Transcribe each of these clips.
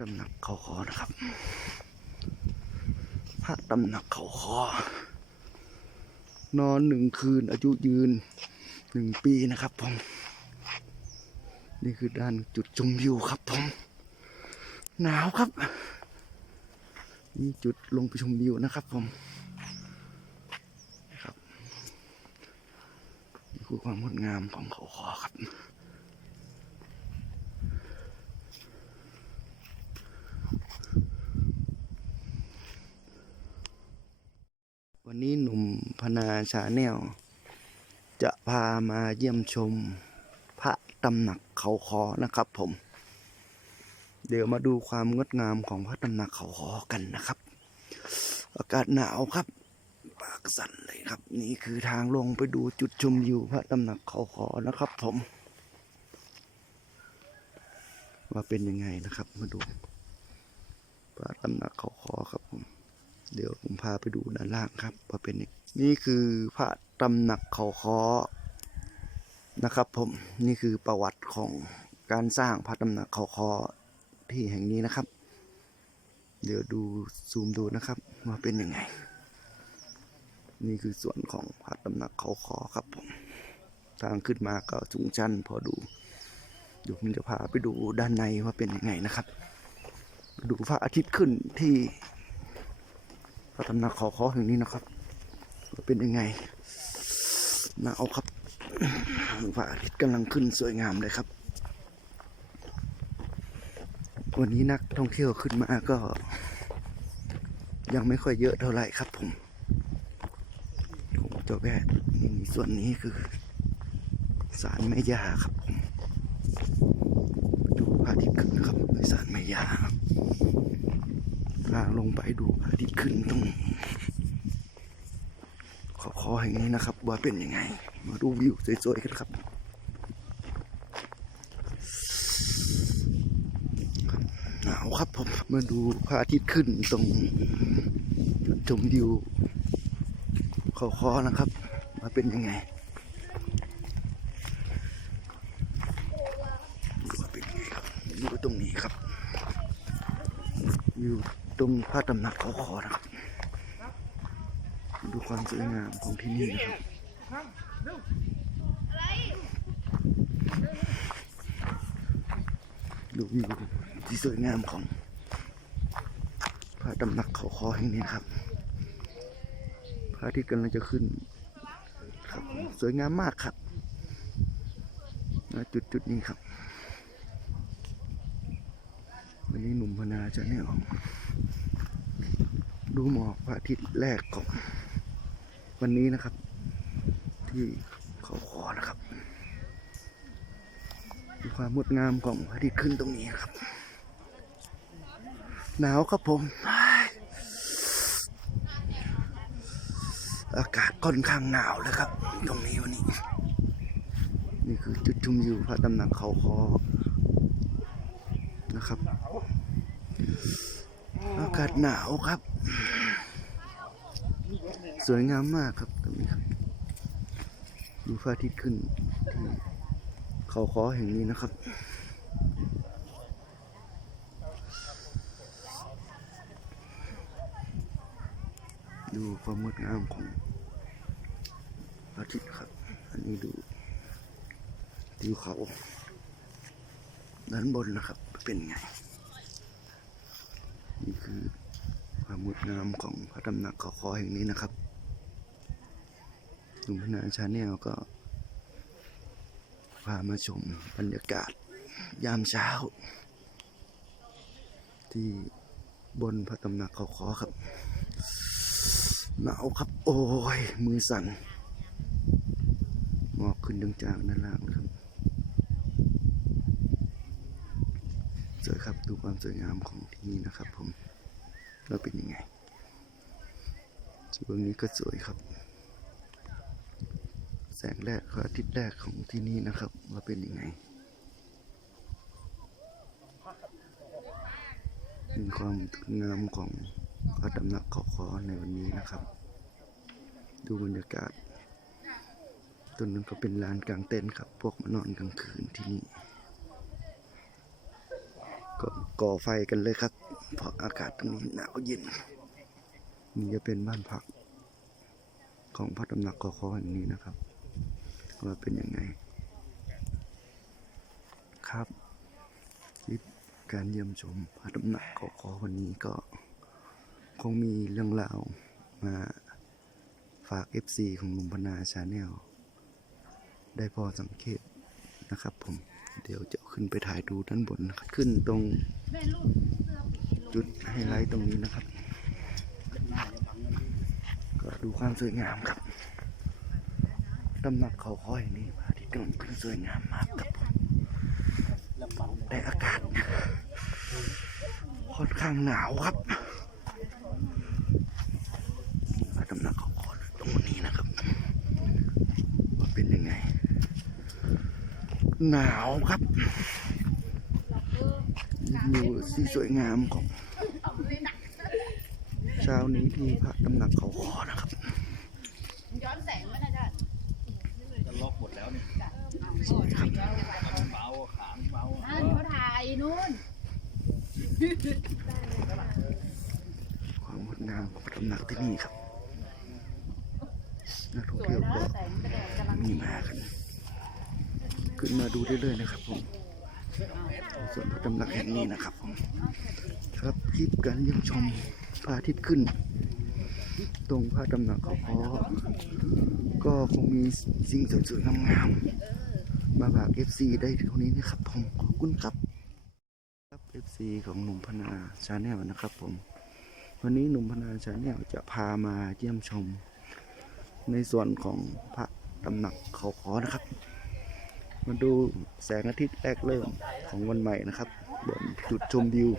ตำหนักเขาคอนะครับ พระตำหนักเขาคอ นอนหนึ่งคืนอายุยืนหนึ่งปีนะครับผม นี่คือด้านจุดชมวิวครับผม หนาวครับ นี่จุดลงไปชมวิวนะครับผมครับนี่คือความงดงามของเขาคอครับ วันนี้หนุ่มพนาชาแนลจะพามาเยี่ยมชมพระตำหนักเขาคอนะครับผม เดี๋ยวมาดูความงดงามของพระตำหนักเขาคอกันนะครับ อากาศหนาวครับปากสั่นเลยครับ นี่คือทางลงไปดูจุดชมวิวพระตำหนักเขาคอนะครับผม ว่าเป็นยังไงนะครับมาดูพระตำหนักเขาคอครับผม เดี๋ยวผมพาไปดูด้านล่างครับว่าเป็นยังนี่คือพระตำหนักเขาคอนะครับผมนี่คือประวัติของการสร้างพระตำหนักเขาคอที่แห่งนี้นะครับ เดี๋ยวดูซูมดูนะครับว่าเป็นยังไง นี่คือส่วนของพระตำหนักเขาคอครับผมทางขึ้นมาก็สูงชันพอดูเดี๋ยวผมจะพาไปดูด้านในว่าเป็นยังไงนะครับ ดูพระอาทิตย์ขึ้นที่ พระตำหนักเขาคอแห่งนี้นะครับเป็นยังไงหนาวครับพระอาทิตย์กำลังขึ้นสวยงามเลยครับวันนี้นักท่องเที่ยวขึ้นมาก็ ยังไม่ค่อยเยอะเท่าไหร่ครับผมผมจะแวะส่วนนี้คือศาลแม่ยาครับผมดูพระอาทิตย์ขึ้นนะครับในศาลแม่ย่าางลงไปดูอาทิตย์ขึ้นตรงขอคอแห่งนี้นะครับ ว่าเป็นยังไง มาดูวิวสวยๆกันครับหนาวครับผมมาดูพระอาทิตย์ขึ้นตรงจุดชมวิวขอคอนะครับว่าเป็นยังไงดูว่าเป็นยังไงครับอยู่ตรงนี้ครับอยู่ ตรงพระตำหนักเขาคอนะครับ ดูความสวยงามของที่นี่นะครับดูวิวที่สวยงามของพระตำหนักเขาคอแห่งนี้นะครับพระอาทิตย์กำลังจะขึ้นครับสวยงามมากครับณจุดจุดนี้ครับวันนี้หนุ่มพนาจะแนว ดูหมอกพระอาทิตย์แรกของวันนี้นะครับ ที่เขาคอนะครับดูความงดงามของพระอาทิตย์ขึ้นตรงนี้ครับ หนาวครับผม อากาศค่อนข้างหนาวเลยครับ ตรงนี้วันนี้ นี่คือจุดชมวิวพระตำหนักเขาคอนะครับ อากาศหนาวครับ สวยงามมากครับตรงนี้ครับดูพระอาทิตย์ขึ้นที่เขาคอแห่งนี้นะครับดูความงดงามของพระอาทิตย์ครับ อันนี้ดูทิวเขาด้านบนนะครับ เป็นไง นี่คือความ งดงามของพระตำหนักเขาคอแห่งนี้นะครับหนุ่มพนาชาแนลก็ พามาชมบรรยากาศยามเช้า ที่บนพระตำหนักเขาคอครับหนาวครับ โอ้ย มือสั่นหมอกขึ้นจางๆด้านล่างครับสวยครับดูความสวยงามของที่นี่นะครับผม แล้วเป็นยังไงส่วนนี้ก็สวยครับ แสงแรกพระอาทิตย์แรกของที่นี่นะครับว่าเป็นยังไงเป็นความงามของพระตำนักเขาคอในวันนี้นะครับ ดูบรรยากาศต้นนั้นก็เป็นลานกลางเต็นท์ครับ พวกมานอนกลางคืนที่นี่ก็ก่อไฟกันเลยครับ เพราะอากาศตรงนี้หนาวเย็นนี่จะเป็นบ้านพักของพระตำหนักกอคอแห่งนี้นะครับว่าเป็นยังไง ครับคลิปการเยี่ยมชมพระตำหนักกอคอวันนี้ก็คงมีเรื่องราวมาฝาก FC ของลุงพนาชาแนลได้พอสังเกตนะครับผม เดี๋ยวจะขึ้นไปถ่ายดูด้านบนนะครับ ขึ้นตรง จุดไฮไลท์ตรงนี้นะครับ ก็ดูความสวยงามครับตำหนักเขาค่อยนี่พระอาทิตย์กำลังขึ้นสวยงามมากครับผมแต่อากาศค่อนข้างหนาวครับตำหนักเขาค่อยตรงนี้นะครับว่าเป็นยังไง หนาวครับวิวที่สวยงามของ ช้านี้ที่พระตำหนักเขาคอนะครับ ย้อนแสงไม่ได้จ้ะจะล็อกหมดแล้วนี่สวยครับเบาขามเบาอ่านเขาถ่ายนู่น ความงดงามของพระตำหนักที่นี่ครับ นักท่องสวยเที่ยวนะก็แสงกระแดดกำลังมีมากันขึ้นมาดูได้เลยนะครับผมส่วนพระตำหนักแห่งนี้นะครับผมครับคลิปการเยี่ยมชม พระอาทิตย์ขึ้น ตรงพระตำหนักเขาคอก็คงมีสิ่งสวยๆงามๆมาฝาก FC ได้เท่านี้นะครับผมขอบคุณครับครับ FC ของหนุ่มพนาชาแนลนะครับผม วันนี้หนุ่มพนาชาแนลจะพามาเยี่ยมชม ในส่วนของพระตำหนักเขาขอนะครับมาดูแสงอาทิตย์แรกเริ่มของวันใหม่นะครับบนจุดชมวิว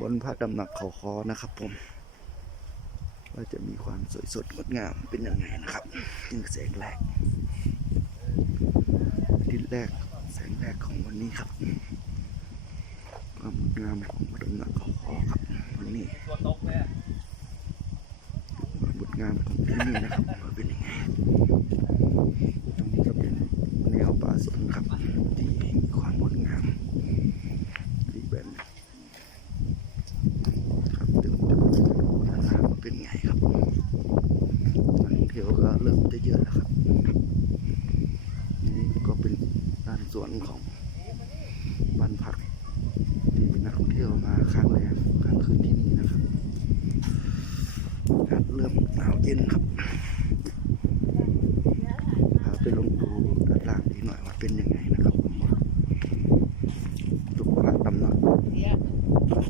บนพระตำหนักเขาคอนะครับผม ว่าจะมีความสวยสดงดงามเป็นยังไงนะครับนี่คือแสงแรกทิตย์แรกแสงแรกของวันนี้ครับความงดงามของพระตำหนักเขาคอครับวันนี้ตัวตกเลยความงดงามของที่นี่นะครับว่าเป็นยังไงตรงนี้ก็เป็นแนวป่าสนครับที่มีความงดงามที่เป็นครับเดี๋ยวผมจะไปดูด้านล่างว่าเป็นไงครับนักท่องเที่ยว ก็เริ่มจะเยอะแล้วครับ นี่ก็เป็นด้านสวนของบ้านพักที่นักท่องเที่ยวมาค้างแรมค้างคืนที่นี่นะครับอากาศเริ่มหนาวเย็นครับพาไปลงดูด้านล่างดีหน่อยว่าเป็นยังไงนะครับผมตุกพระตำหนัก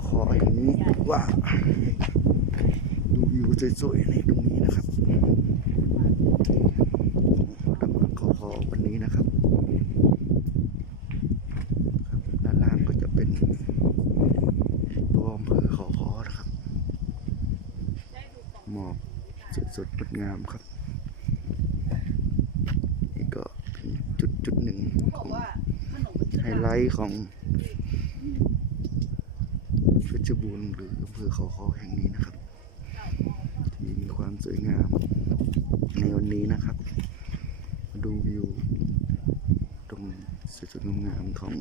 ขออย่างนี้ว่าดูวิวสวยๆในตรงนี้นะครับตำหนักขอขอวันนี้นะครับครับ ด้านล่างก็จะเป็นตัวอำเภอขอขอนะครับหม อกสดๆงดงามครับ นี่ก็เป็นจุดจุดหนึ่งของไฮไลท์ของเพชรบูรณ์หรืออำเภอเขาคอแห่งนี้นะครับ ที่มีความสวยงามในวันนี้นะครับ มาดูวิวตรงสวยๆงามๆของ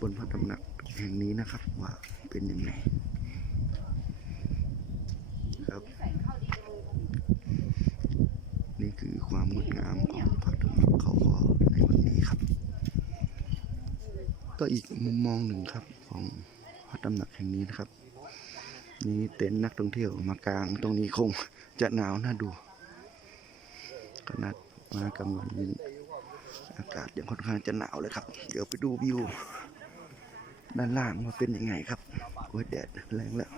บนพระตำหนักแห่งนี้นะครับ ว่าเป็นยังไงครับ นี่คือความงดงามของพระตำหนักเขาคอในวันนี้ครับ ก็อีกมุมมองหนึ่งครับของพระตำหนักแห่งนี้นะครับ นี่เต็นท์นักท่องเที่ยวมากลางตรงนี้คงจะหนาวน่าดูขนาดมากลางวันนี้อากาศยังค่อนข้างจะหนาวเลยครับ เดี๋ยวไปดูวิวด้านล่างว่าเป็นยังไงครับโอ้ยแดดแรงแล้ว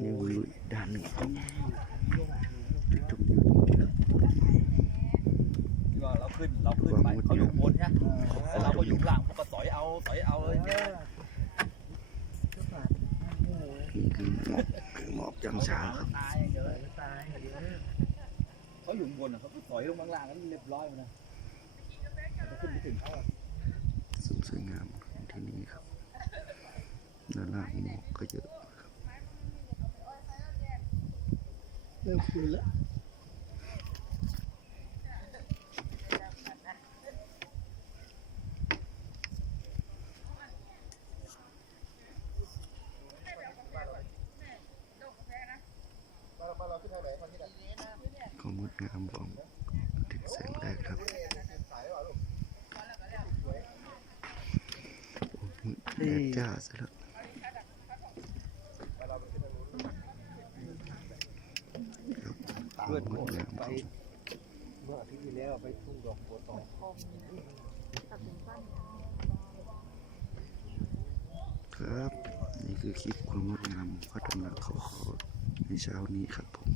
นี่วิวอีกด้านหนึ่งของจุดชมวิวตรงนี้ครับ ที่ว่าเราขึ้นเราขึ้นไปเขาอยู่บนใช่ไหม แล้วเราก็อยู่ข้างล่างพวกก็สอยเอาสอยเอาเลยนี่คือหมอกหมอกยามเช้าครับตายเขาอยู่บนเขาก็สอยลงข้างล่างแล้วเรียบร้อยนะขึ้นไปถึงเขาสุดสวยงามที่นี่ครับด้านล่างหมอกก็เยอะเริ่มคืนแล้ว ของถึงแสงแรกครับแดดจ้าซะแล้วเพื่อนผมไปเมื่ออาทิตย์ที่แล้วไปทุ่งดอกบัวตองครับ นี่คือคลิปความงดงามพัฒนมเขาขอในเช้านี้ครับผม